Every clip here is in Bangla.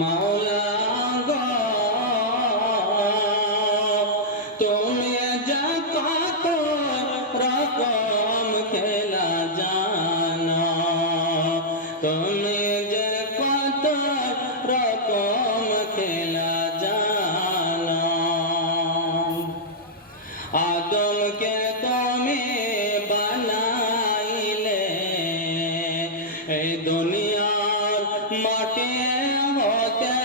মাওলা গো তুমি যে কত রকম খেলা জানো, তুমি যে কত রকম খেলা জানো। আদমকে তুমি বানাইলে এই দুনিয়ার মাটি হতে,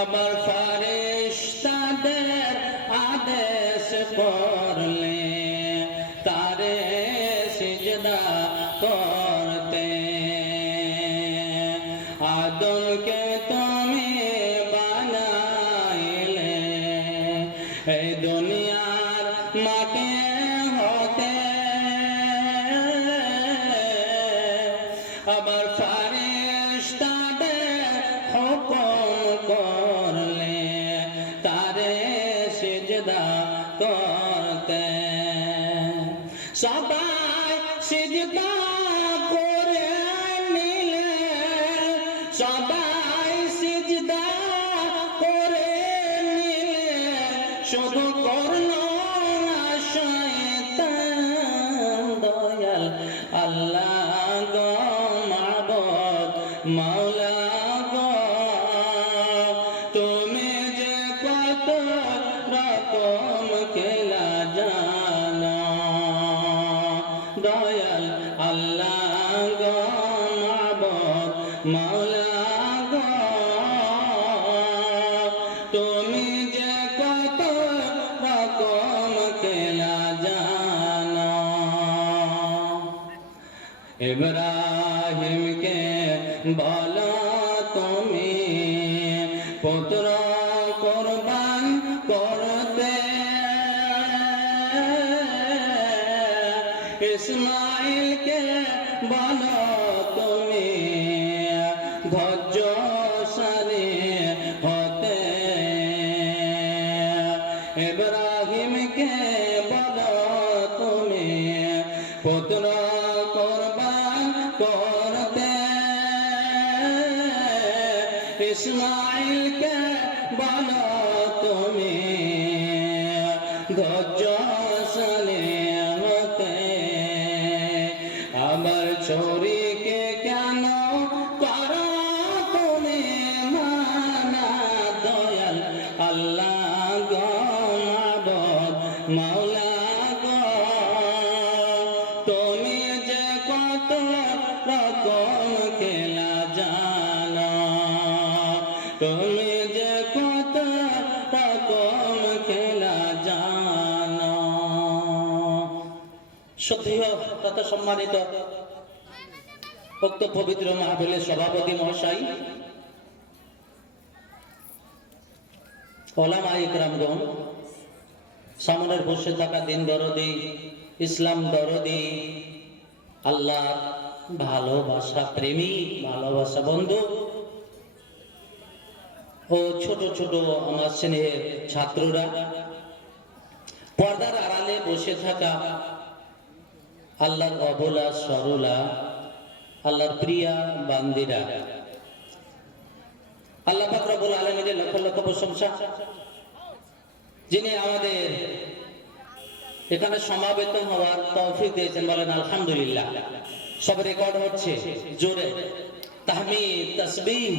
আবার ফারিস্তাদের আদেশ করলে তারে সিজদা করতে। আদমকে তুমি বানাইলে এই দুনিয়ার মাটি হতে, আবার ফারিস্তাদের হুকুম করলে তারে সিজদা করতে। সবাই সিজদা করে নিলে, সবাই সিজদা করে নিলে, শুধু করলো না শয়তান। দয়াল আল্লাহ গো মাবুদ মাওলা গো তুমি যে কত রকম খেলা জানো। দয়াল আল্লাহ গো মাবুদ মাওলা গো তুমি যে কত রকম খেলা জানো। ইব্রাহিমকে বলো তুমি পুত্র কুরবান করতে, ইসমাইলকে বলো তুমি ধৈর্যশালী হতে, ইব্রাহিমকে বলো তুমি পুত্র কুরবান করতে, ইসমাইলকে বলো তুমি ধৈর্যশালী হতে। আমার ছুরিকে কেন করো তুমি মানা। দয়াল আল্লাহ গো মাবুদ মাওলা গো তুমি যে কত রকম খেলা জানো, তুমি যে কত রকম খেলা জানো। শ্রদ্ধেয় তথা সম্মানিত উক্ত পবিত্র মাহফিলের সভাপতি মহাশয়, ওলামা ইকরামগণ, সামনের বসে থাকা দিন দরদি, ইসলাম দরদি, আল্লাহ ভালোবাসা প্রেমিক, ভালোবাসা বন্ধু ও ছোট ছোট আমার স্নেহের ছাত্ররা, পর্দার আড়ালে বসে থাকা আল্লাহর অবলা সরলা, আল্লাহর প্রিয়া বান্দিরা, আল্লাহ পাক রব্বুল আলামিনের লক্ষ লক্ষ প্রশংসা, যিনি আমাদের এখানে সমাবেত হওয়ার তৌফিক দিয়েছেন। বলেন আলহামদুলিল্লাহ। সব রেকর্ড হচ্ছে জোরে, তাহমিদ তাসবিহ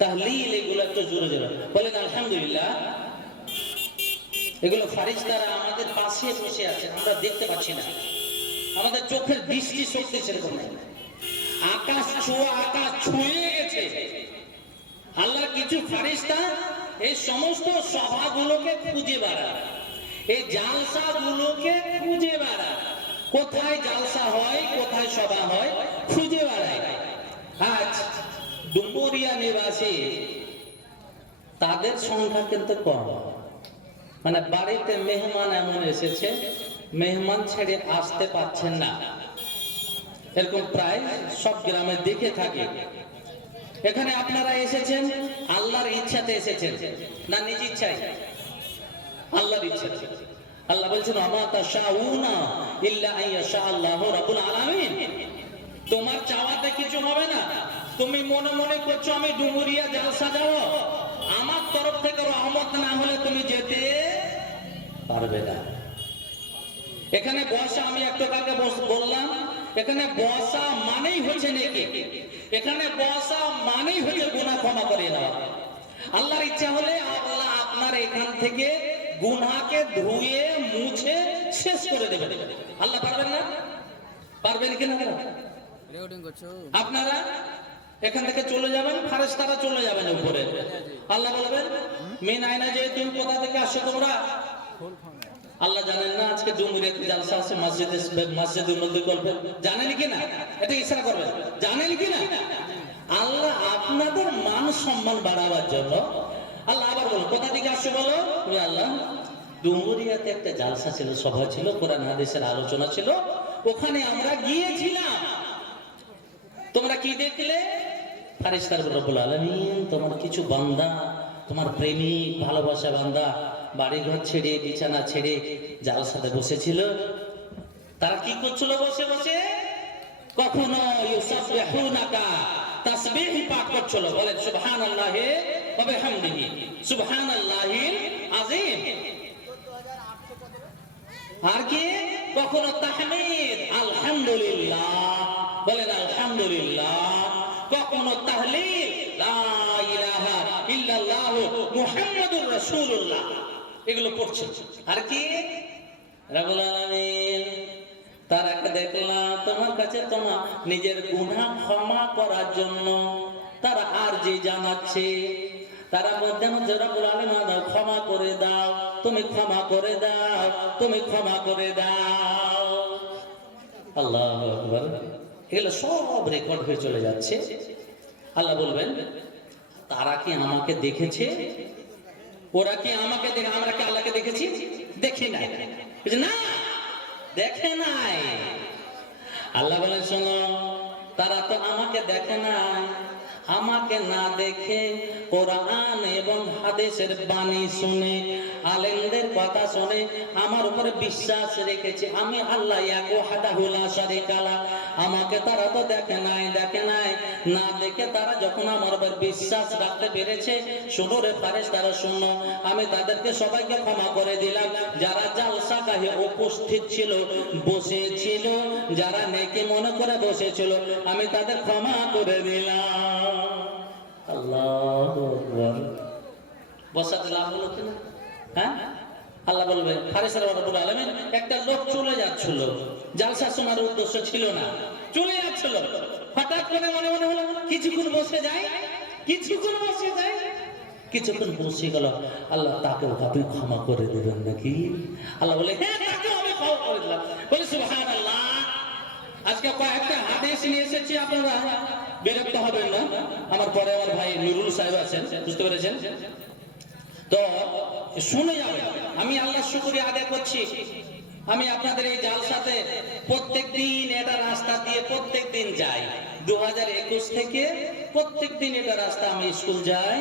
তাহলিল এগুলো একটু জোরে জোরে বলেন আলহামদুলিল্লাহ। এগুলো ফারিস্তারা আমাদের পাশে বসে আছেন, আমরা দেখতে পাচ্ছি না, আমাদের চোখের দৃষ্টি শক্তি সেরকম নেই। আকাশ ছোঁয়া আকাশ ছুঁয়ে গেছে। আল্লাহ কিছু ফারিস্তা এই সমস্ত সভাগুলোকে খুঁজে বেড়ায়, এই জালসাগুলোকে খুঁজে বেড়ায়, কোথায় জালসা হয় কোথায় সভা হয় খুঁজে বেড়ায়। আজ ডুমুরিয়া নিবাসী তাদের সংখ্যা কিন্তু কম, মানে বাড়িতে মেহমান এমন এসেছে মেহমান ছেড়ে আসতে পারছেন না, এরকম প্রায় সব গ্রামে দেখে থাকে। এখানে আপনারা এসেছেন আল্লাহর ইচ্ছাতে এসেছেন না নিজ ইচ্ছায়? আল্লাহর ইচ্ছাতে। আল্লাহ বলছেন আমা তাশাউনা ইল্লা আইয়াশা আল্লাহু রাব্বুল আলামিন। তোমার চাওয়াতে কিছু হবে না, তুমি মনে মনে করছো আমি ডুমুরিয়া জালসা যাব, আমার তরফ থেকে রহমত না হলে তুমি যেতে পারবে না। এখানে বসা, আমি একটু আগে বললাম, এখানে বসা মানেই হচ্ছে নেকি, এখানে বসা মানেই হচ্ছে গুনাহ ক্ষমা করে নেওয়া। আল্লাহর ইচ্ছা হলে আল্লাহ আপনার এখান থেকে গুনাহকে ধুয়ে মুছে শেষ করে দেবেন। আল্লাহ পারবেন না? পারবেন কিনা? আপনারা এখান থেকে চলে যাবেন, ফারেশতারা চলে যাবেন উপরে। আল্লাহ বলবেন মিন আইনা, যে তুমি কোথা থেকে আসছো তোমরা? আল্লাহ জানেন না আজকে ডুমুরিয়াতে জালসা আছে, মসজিদের মধ্যে গল্প জানেন কি না? এটা ইশারা করবেন, জানেন কি না? আল্লাহ আপনাদের মান সম্মান বাড়াবার জন্য আল্লাহ আবার বলো কোথা থেকে আসছো বলো। তুমি আল্লাহ ডুমুরিয়াতে একটা জালসা ছিল, সভা ছিল, কোরআন হাদিসের আলোচনা ছিল, ওখানে আমরা গিয়েছিলাম। তোমরা কি দেখলে? ফারেশতারা রব্বুল আলামিন তোমার কিছু বান্দা, তোমার প্রেমিক ভালোবাসা বান্দা বাড়িঘর ছেড়ে বিছানা ছেড়ে জালসাতে বসেছিল। তারা কি করছিল বসে বসে? কখনো ইউসাববিহুনাকা, তাসবিহ পাঠ করছিল। বলেন সুবহানাল্লাহি ওয়া বিহামদিহি সুবহানাল্লাহিল আযীম। আর কি? কখনো তাহমিদ, আলহামদুলিল্লাহ, বলেন আলহামদুলিল্লাহ। কখনো তাহলিল, লা ইলাহা ইল্লাল্লাহ মুহাম্মাদুর রাসূলুল্লাহ, এগুলো পড়ছে। আর কি? রব্বুল আলামিন তারাকে দেখলাম তোমার কাছে তোমার নিজের গুনাহ ক্ষমা করার জন্য তারা আরজি জানাচ্ছে। তারা মধ্যে মধ্যে রব্বুল আলামিন ক্ষমা করে দাও, তুমি ক্ষমা করে দাও, তুমি ক্ষমা করে দাও। আল্লাহু আকবার। এগুলো সব রেকর্ড হয়ে চলে যাচ্ছে। আল্লাহ বলবেন তারা কি আমাকে দেখেছে? ওরা কি আমাকে দেখে? আমরা কি আল্লাহকে দেখেছি? দেখি নাই। না, দেখে নাই। আল্লাহ বলেন শোনো, তারা তো আমাকে দেখে নাই, আমাকে না দেখে কোরআন এবং হাদিসের বাণী শুনে, আলেমদের কথা শুনে আমার উপরে বিশ্বাস রেখেছে। আমি আল্লাহ এক ওয়াহদাহু লা শারীকা লা। আমাকে তারা তো দেখে নাই, দেখে নাই, না দেখে তারা যখন আমার উপর বিশ্বাস রাখতে পেরেছে, শোনো রে ফারেশতারা শোনো, আমি তাদেরকে সবাইকে ক্ষমা করে দিলাম। যারা জালসাগাহে উপস্থিত ছিল, বসেছিল, যারা নেকি মনে করে বসেছিল, আমি তাদের ক্ষমা করে দিলাম। আল্লাহু আকবার। বসাতে লাভ হলো কিনা? হ্যাঁ, আল্লাহ বলবে ফারেশতারা রব্বুল আলামিন একটা লোক চলে যাচ্ছিল, জালসা শোনার উদ্দেশ্য ছিল না, চলে যাচ্ছিল, হঠাৎ করে মনে মনে হলো কিছুক্ষণ বসে যায়, কিছুক্ষণ বসে যায়, কিছুক্ষণ বসে গেল। আল্লাহ তাকেও আপনি ক্ষমা করে দিবেন নাকি? আল্লাহ বলে হ্যাঁ, তাকেও আমি ক্ষমা করে দিলাম। বলে সুবহানাল্লাহ। আজকে কয়েকটা হাদিস নিয়ে এসেছি, আপনারা বিরক্ত হবেন না। আমার পরে আমার ভাই নুরুল সাহেব আছেন, বুঝতে পেরেছেন তো? শুনে যাবে। আমি আল্লাহর শুকরিয়া আদায় করছি, আমি আপনাদের এই জালসাতে প্রত্যেকদিন এটা রাস্তা দিয়ে প্রত্যেকদিন যাই। 2021 থেকে প্রত্যেকদিন এটা রাস্তা আমি স্কুল যাই,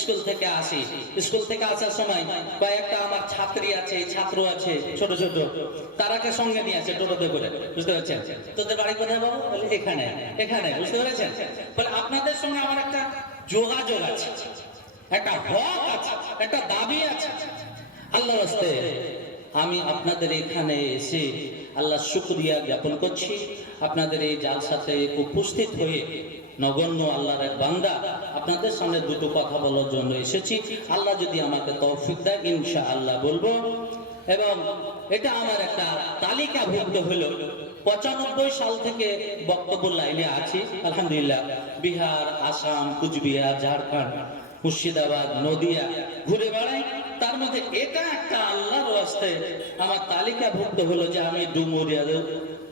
স্কুল থেকে আসি। স্কুল থেকে আসার সময় কয়েকটা আমার ছাত্রী আছে, ছাত্র আছে ছোট ছোট, তারাকে সঙ্গে নিয়ে আসে টোটোতে করে, বুঝতে পারছেন? তোদের বাড়ি কোথায় বাবু? বলে এখানে। এখানে, বুঝতে পেরেছেন? বলে আপনাদের সঙ্গে আমার একটা যোগাযোগ আছে, একটা হক আছে, একটা দাবি আছে। আল্লাহর রাস্তে আমি আপনাদের এখানে এসে আল্লাহ শুকরিয়া জ্ঞাপন করছি। আপনাদের এই জালসাতে উপস্থিত হয়ে নগণ্য আল্লাহর এক বান্দা আপনাদের সামনে দুটো কথা বলার জন্য এসেছি। আল্লাহ যদি আমাকে তৌফিক দেয় ইনশাআল্লাহ বলবো। এবং এটা আমার একটা তালিকাভুক্ত হলো। 95 সাল থেকে বক্তব্য লাইনে আছি আলহামদুলিল্লাহ। বিহার, আসাম, কুচবিহার, ঝাড়খণ্ড, মুর্শিদাবাদ, নদিয়া ঘুরে বেড়াই। তার মধ্যে এটা একটা আল্লাহর রাস্তে আমার তালিকাভুক্ত হলো যে আমি ডুমুরিয়ার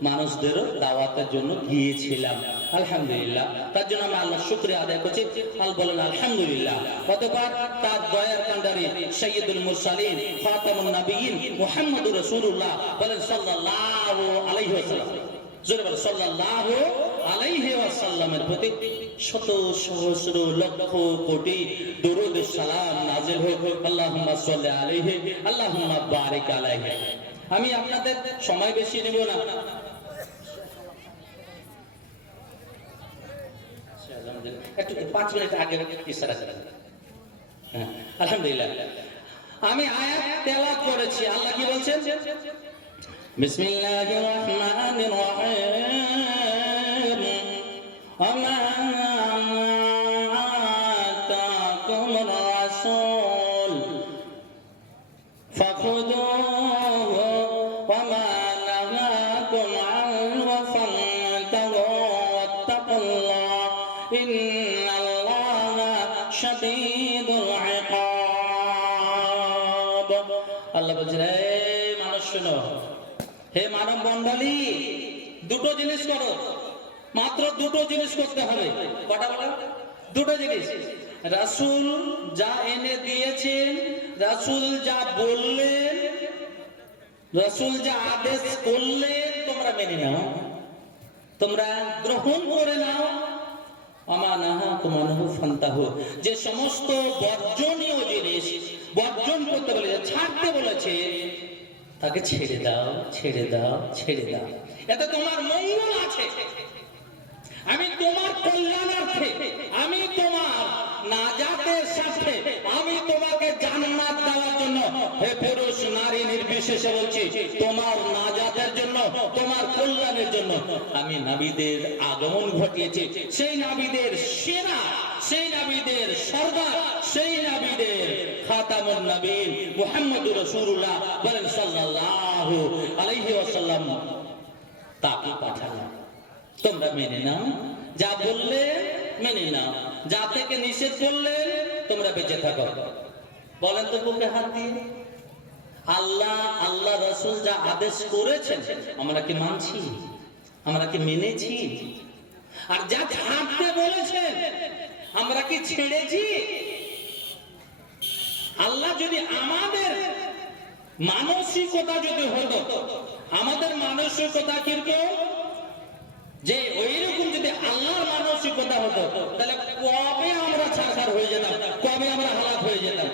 মানুষদেরও দাওয়াতের জন্য গিয়েছিলাম আলহামদুলিল্লাহ। তার জন্য আমি আল্লাহর শুকরিয়া আদায় করছি। আল্লাহ বলেন আলহামদুলিল্লাহ। অতঃপর তার দয়ার কান্ডারি সাইয়্যিদুল মুরসালিন খাতামুন নবিয়্যিন মুহাম্মদুর রাসূলুল্লাহ বলেন সাল্লাল্লাহু আলাইহি ওয়াসাল্লাম, জোরে বলেন সাল্লাল্লাহু আলাইহি ওয়াসাল্লামের প্রতি শত সহস্র লক্ষ কোটি দরুদ সালাম নাযিল হোক। আল্লাহুম্মা সাল্লি আলাইহি আল্লাহুম্মা বারিক আলাইহি। আমি আপনাদের সময় বেশি নেব না। একটু 5 মিনিট আগে ইশারা করেন। হ্যাঁ, আলহামদুলিল্লাহ। আমি আয়াত তেলাওয়াত করেছি। আল্লাহ কি বলছেন? বিসমিল্লাহির রহমানির রহিম। আমা আতাকুমুর রাসূল ফাখুযুহু ওয়া মা নাহাকুম আনহু ফান্তাহু ওয়াত্তাকুল্লাহ ইন্নাল্লাহা শাদীদুল ইকাব। আল্লাহ বলছেন, হে মানুষ শোনো, হে মানব মণ্ডলী, দুটো জিনিস করো, মাত্র দুটো জিনিস করতে হবে। কটা বলো? দুটো জিনিস। রাসূল যা এনে দিয়েছেন, রাসূল যা বললেন, রাসূল যা আদেশ করলেন, তোমরা মেনে নাও, তোমরা গ্রহণ করে নাও। যে সমস্ত বর্জনীয় জিনিস বর্জন করতে বলেছে, ছাড়তে বলেছে, তাকে ছেড়ে দাও, ছেড়ে দাও, ছেড়ে দাও। এতে তোমার মঙ্গল আছে। আমি তোমার কল্যাণার্থে, আমি তোমার নাজাতের সাথে, আমি তোমাকে জান্নাত দেওয়ার জন্য, হে পুরুষ নারী নির্বিশেষে বলছি, তোমার নাজাতের জন্য, তোমার কল্যাণের জন্য আমি নবীদের আগমন ঘটিয়েছি। সেই নবীদের সেনা, সেই নবীদের সর্দার, সেই নবীদের খাতামুন নবীন মুহাম্মদুর রাসূলুল্লাহ বলেন সাল্লাল্লাহু আলাইহি ওয়াসাল্লাম, তাকে পাঠালাম। তোমরা মেনে নাও, যা বললে মেনে নাও, যা থেকে নিষেধ করলেন তোমরা বেঁচে থাকো। বলেন তো বুকে হাত দিয়ে, আল্লাহ আল্লাহ রাসূল যা আদেশ করেছেন আমরা কি মানছি? আমরা কি মেনেছি? আর যা ছাড়তে বলেছেন আমরা কি ছেড়েছি? আল্লাহ যদি আমাদের মানসিকতা যদি হতো, আমাদের মানসিকতা কিরকম, যে ওইরকম যদি আল্লাহর মানসিকতা হতো, তাহলে কবে আমরা ছাড়খার হয়ে যেতাম, কবে আমরা হালাত হয়ে যেতাম।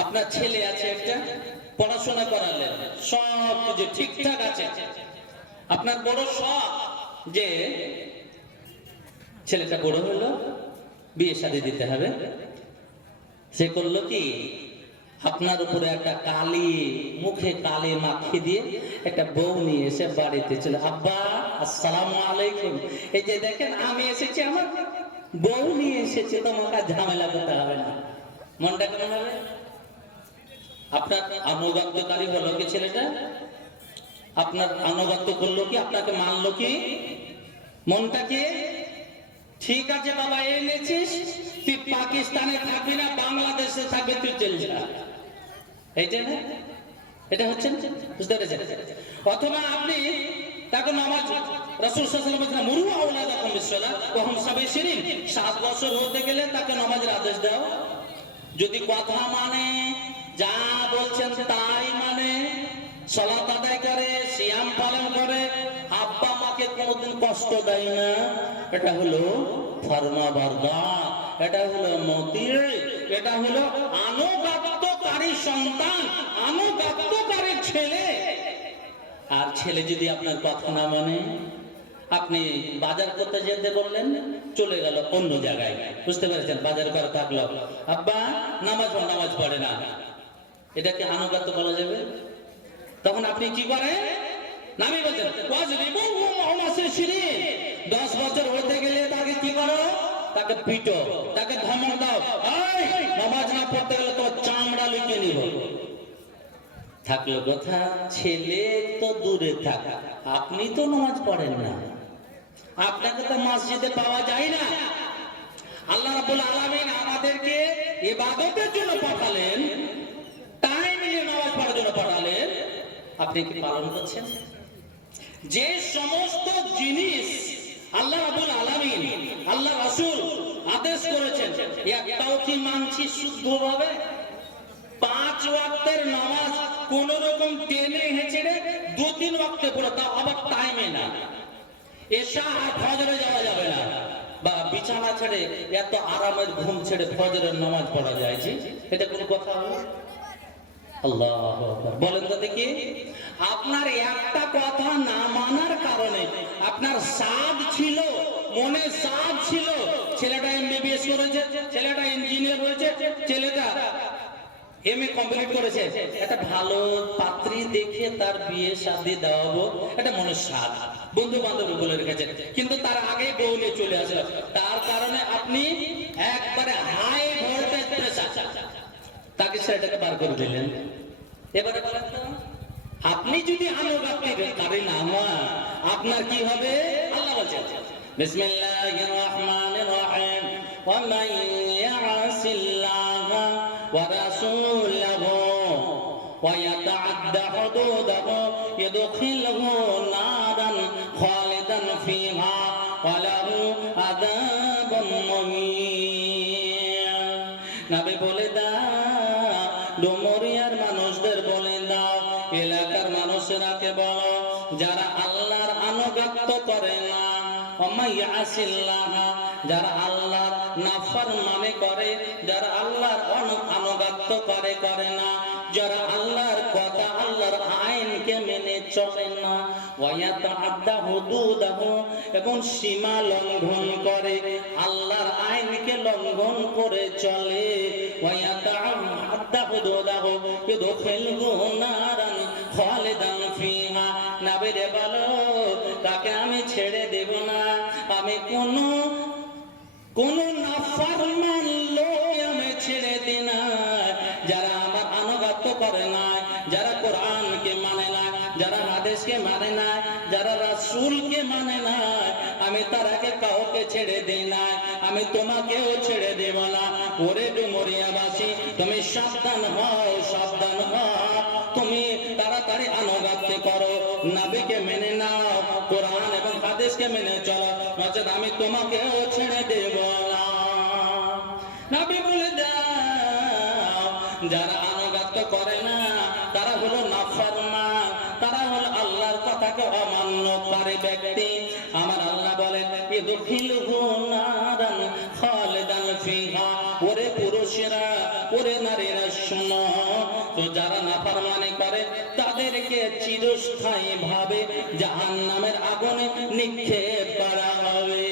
আপনার ছেলে আছে একটা, পড়াশোনা করালেন, সব কিছু ঠিকঠাক আছে, আপনার বড় শখ যে ছেলেটা বড় হলো, বিয়ে শাদী দিতে হবে। সে করলো কি, আপনার উপরে একটা কালি, মুখে কালি মাখিয়ে দিয়ে একটা বউ নিয়ে এসে বাড়িতে চলে, আব্বা আসসালামু আলাইকুম, এই যে দেখেন আমি এসেছি, আমার বউ নিয়ে এসেছি, তোমাকে ঝামেলা করতে হবে না। মনটা কেমন হবে? আপনার আনুগত্যকারী হলো কি ছেলেটা? আপনার আনুগত্য করলো কি? আপনাকে মানলো কি? মনটাকে ঠিক আছে বাবা এনেছিস, তুই পাকিস্তানে থাকবি না, বাংলাদেশে থাকবি, তুই চলে যা, এইটা না? এটা হচ্ছে না, বুঝতে পেরেছেন? অথবা আপনি তাকে নামাজ, রাসূল সাল্লাল্লাহু আলাইহি ওয়াসাল্লাম মুরু আওলাদাকুম বিসসালাহ ওয়া হুম সাবিশিরিন, 7 বছর হতে গেলে তাকে নামাজের আদেশ দাও। যদি কথা মানে, যা বলছেন তাই মানে, সালাত আদায় করে, সিয়াম পালন করে, আব্বা মাকে কোনোদিন কষ্ট দেয় না, এটা হলো ফরমাবরদার, এটা হলো মতি, এটা হলো আনুগত্যকারী সন্তান, আনুগত্যকারী ছেলে। আর ছেলে যদি আপনার কথা না মানে, আপনি বাজার করতে যেতে বললেন, চলে গেল অন্য জায়গায়, বুঝতে পেরেছেন? বাজার করে থাকলো, আব্বা নামাজ পড়ে না, এটাকে আনুগত্য বলা যাবে? তখন আপনি কি করেন? নামি বলছেন 10 বছর হতে গেলে তাকে কি করো? তাকে পিটো, তাকে ধমক দাও, নামাজ না পড়তে গেলে তো চামড়া লুকিয়ে নিব। থাকলো কথা, ছেলে তো দূরে থাক, আপনি তো নামাজ পড়েন না, আপনাকে তো মসজিদে পাওয়া যায় না। আল্লাহ রাব্বুল আলামিন আমাদেরকে ইবাদতের জন্য পাঠালেন, টাইম নিয়ে নামাজ পড়ার জন্য পাঠালেন, আপনি কি পালন করছেন? যে সমস্ত জিনিস আল্লাহ রাব্বুল আলামিন, আল্লাহ রাসূল আদেশ করেছেন, একটাও কি মানছি শুদ্ধভাবে? 5 ওয়াক্তের নামাজ কোন রকম টেনে হেঁচড়ে 2-3 ওয়াক্তে পড়ে, তাও আবার টাইমে না। এশা আর ফজরে যাওয়া যাবে না, বা বিছানা ছেড়ে এত আরামের ঘুম ছেড়ে ফজরের নামাজ পড়া যায়, এটা কোন কথা হলো? আল্লাহু আকবার। বলেন তো দেখি, আপনার একটা কথা না মানার কারণে আপনার সাধ ছিল, মনে সাধ ছিল, ছেলেটা এমবিবিএস করেছে, ছেলেটা ইঞ্জিনিয়ার হয়েছে, ছেলেটা এমএ কমপ্লিট করেছে, একটা ভালো পাত্রী দেখে তার বিয়ে শাদী দেওয়াবো, এটা মনের স্বাদ, বন্ধু বান্ধব বলে রেখেছে, কিন্তু তার আগে বউ নিয়ে চলে আসে, তার কারণে আপনি একবারে হাই ভোল্টেজ প্রেসার তাকে ছেলেটাকে বার করে দিলেন। এবারে বলেন তো, আপনি যদি আনুগত্যকারী না হন, আপনার কি হবে? আল্লাহ বলছেন বিসমিল্লাহির রহমানির রহিম, ওয়া মান ইয়াসিল্লাহা ওয়া রাসূলাহু ওয়া ইয়াতাআদ্দা হুদুদাহু ইদখিলহু নারান খালিদান ফিহা ওয়া লাহু আযাবুন মুহিন। নবী বলে দাও, ডুমুরিয়ার মানুষদের বলে দাও, এলাকার মানুষেরাকে বলো, যারা আল্লাহর আনুগত্য করে না, যারা আল্লাহর নাফরমানি করে, যারা আল্লাহর আনুগত্য করে না, যারা আল্লাহর কথা আল্লাহর আইনকে মেনে চলে না, ওয়ায়াতাআদ্দা হুদুদাহু, এবং সীমা লঙ্ঘন করে, আল্লাহর আইনকে লঙ্ঘন করে চলে, ওয়ায়াতাআদ্দা হুদুদাহু ইদখিলহু নারান খালিদান ফিহা। নবীরে বলো, তাকে আমি ছেড়ে দেব না, আমি কোন নাফরমান লোক আমি ছেড়ে দিই না, যারা আমার আনুগত্য করে না, যারা কোরআনকে মানে না, যারা হাদিসকে মানে না, যারা রাসূলকে মানে না, আমি তারাকে কাউকে ছেড়ে দেই না, আমি তোমাকেও ছেড়ে দেব না। ওরে ডুমুরিয়াবাসী, তুমি সাবধান হও, সাবধান হও, তুমি তাড়াতাড়ি আনুগত্য করো, নবীকে মেনে নাও, কোরআন এবং হাদিসকে মেনে চলো, নচেত আমি তোমাকেও ছেড়ে দেব না। নবী বলে দাও, যারা আনুগত্য করে না তারা হলো নাফরমান, তারা হলো আল্লাহর কথাকে অমান্যকারী ব্যক্তি। আমার আল্লাহ বলেন, ইদখিলহু নারান খালিদান ফিহা। ওরে পুরুষেরা, ওরে নারীরা শোনো, তো যারা নাফরমানি করে তাদেরকে চিরস্থায়ী ভাবে জাহান্নামের আগুনে নিক্ষেপ করা হবে,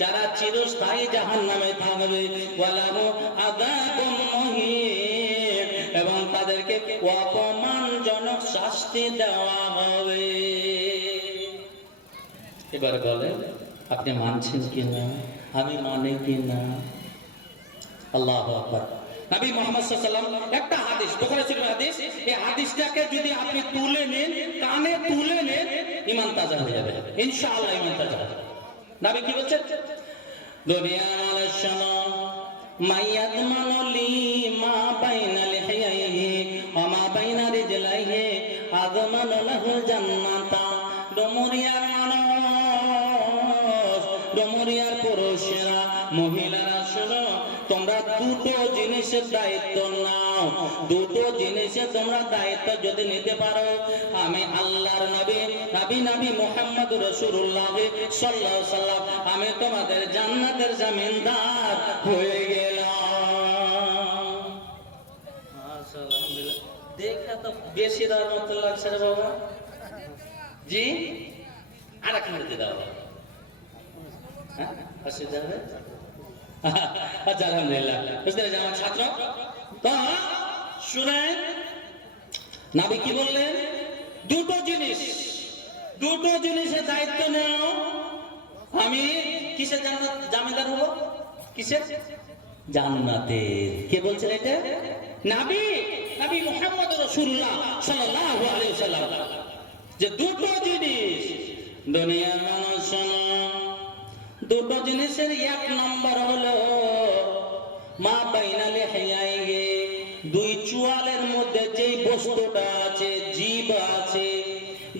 যারা চিরস্থায়ী জাহান্নামে থাকবে, ওয়ালাহু আযাবুন মুহিন, এবং তাদেরকে অপমানজনক শাস্তি দেওয়া হবে। এবার বলেন, আপনি মানছেন কিনা, আমি মানে কিনা? আল্লাহু আকবার। নবী মুহাম্মদ সাল্লাল্লাহু আলাইহি ওয়াসাল্লাম একটা হাদিস, বুখারী শরীফের হাদিস, এই হাদিসটাকে যদি আপনি তুলে নেন, কানে তুলে নেন, ঈমান তাজা হয়ে যাবে ইনশাআল্লাহ, ঈমান তাজা হবে। নবী কি বলছেন? দুনিয়া মালাশানা মায়াদমানু লি মা বাইনা লিহিয়াইহি ওয়া মা বাইনা রিজলাইহি আযমানু লাহুল জান্নাতা। ডুমুরিয়ার মানুষ, ডুমুরিয়ার পুরুষেরা, মহিলারা শোনো, তোমরা দুটো জিনিসের দায়িত্ব নাও, দুটো জিনিসের তোমরা দায়িত্ব যদি নিতে পারো, আমি আল্লাহর নবী মুহাম্মদ রাসূলুল্লাহ সাল্লাল্লাহু আলাইহি ওয়াসাল্লাম, আমি তোমাদের জান্নাতের জমিনদার হয়ে গেলাম। আলহামদুলিল্লাহ, দেখা তো বেশি দেওয়ার মতো লাগছে রে বাবা। জি, আর এক মিনিট দাও। হ্যাঁ, অসুবিধা হবে? আচ্ছা, আলহামদুলিল্লাহ। বুঝতে পেরেছেন আমার ছাত্র? তো শুনেন, নবী কি বললেন? দুটো জিনিসের দায়িত্ব নাও, আমি কিসের জামিনদার হবো? কিসের? জান্নাতের। কে বলছেন এটা? নবী মুহাম্মদ রাসূলুল্লাহ সাল্লাল্লাহু আলাইহি ওয়াসাল্লাম, যে দুটো জিনিস দুনিয়ার মানুষ শোনো, দুটো জিনিসের এক নম্বর হলো মা বাইনা লিহিয়াইহি, দুই চুয়ালের মধ্যে যেই বস্তুটা আছে, জীব আছে,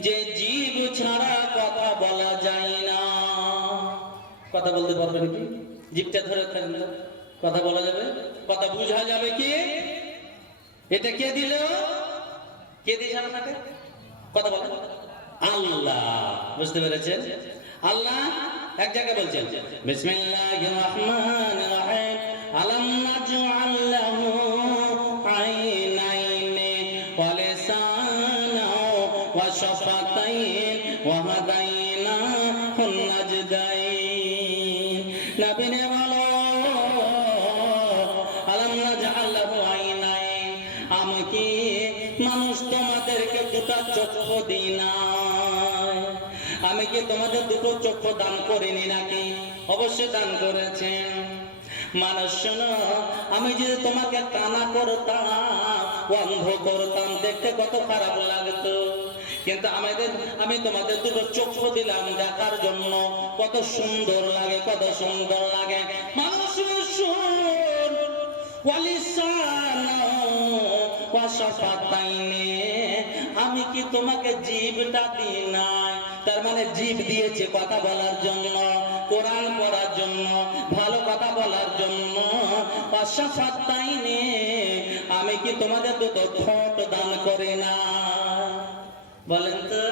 যে জীব ছাড়া কথা বলা যায় না। কথা বলতে পারবেন কি? জীবটা ধরে থাকলে কথা বলা যাবে, কথা বোঝা যাবে কি? এটা কে দিল? কে দিয়েছে আপনাকে? কথা বলেন। আল্লাহ। বুঝতে পেরেছেন? আল্লাহ এক জায়গায় বলছেন, বিসমিল্লাহির রাহমানির রাহিম, আলাম নাজআল লাহু আইনাইনি নাজদাইন। নবী নে বলো আলাম নাজআল লাহু আইনাইন, আমি কি মানুষ তোমাদেরকে দুটো চক্ষু দিই নাই? আমি কি তোমাদের দুটো চক্ষু দান করিনি নাকি? অবশ্যই দান করেছেন। মানুষ শোনো, আমি যদি তোমাকে কানা করতাম, অন্ধ করতাম, দেখতে কত খারাপ লাগতো। কিন্তু আমি তোমাদের দুটো চক্ষু দিলাম দেখার জন্য, কত সুন্দর লাগে, কত সুন্দর লাগে। মানুষ শোন, আমি কি তোমাকে জীবটা দিই নাই? তার মানে জীব দিয়েছে কথা বলার জন্য, কোরআন পড়ার জন্য, ভালো কথা বলার জন্য। আমি কি তোমাদের দুটো ঠোঁট দান করে না? বলেন তো,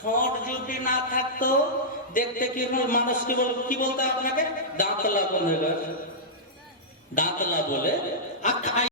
ঠোঁট যদি না থাকতো দেখতে কি মানুষকে কি বলতো আপনাকে? দাঁতলা বলে, দাঁতলা বলে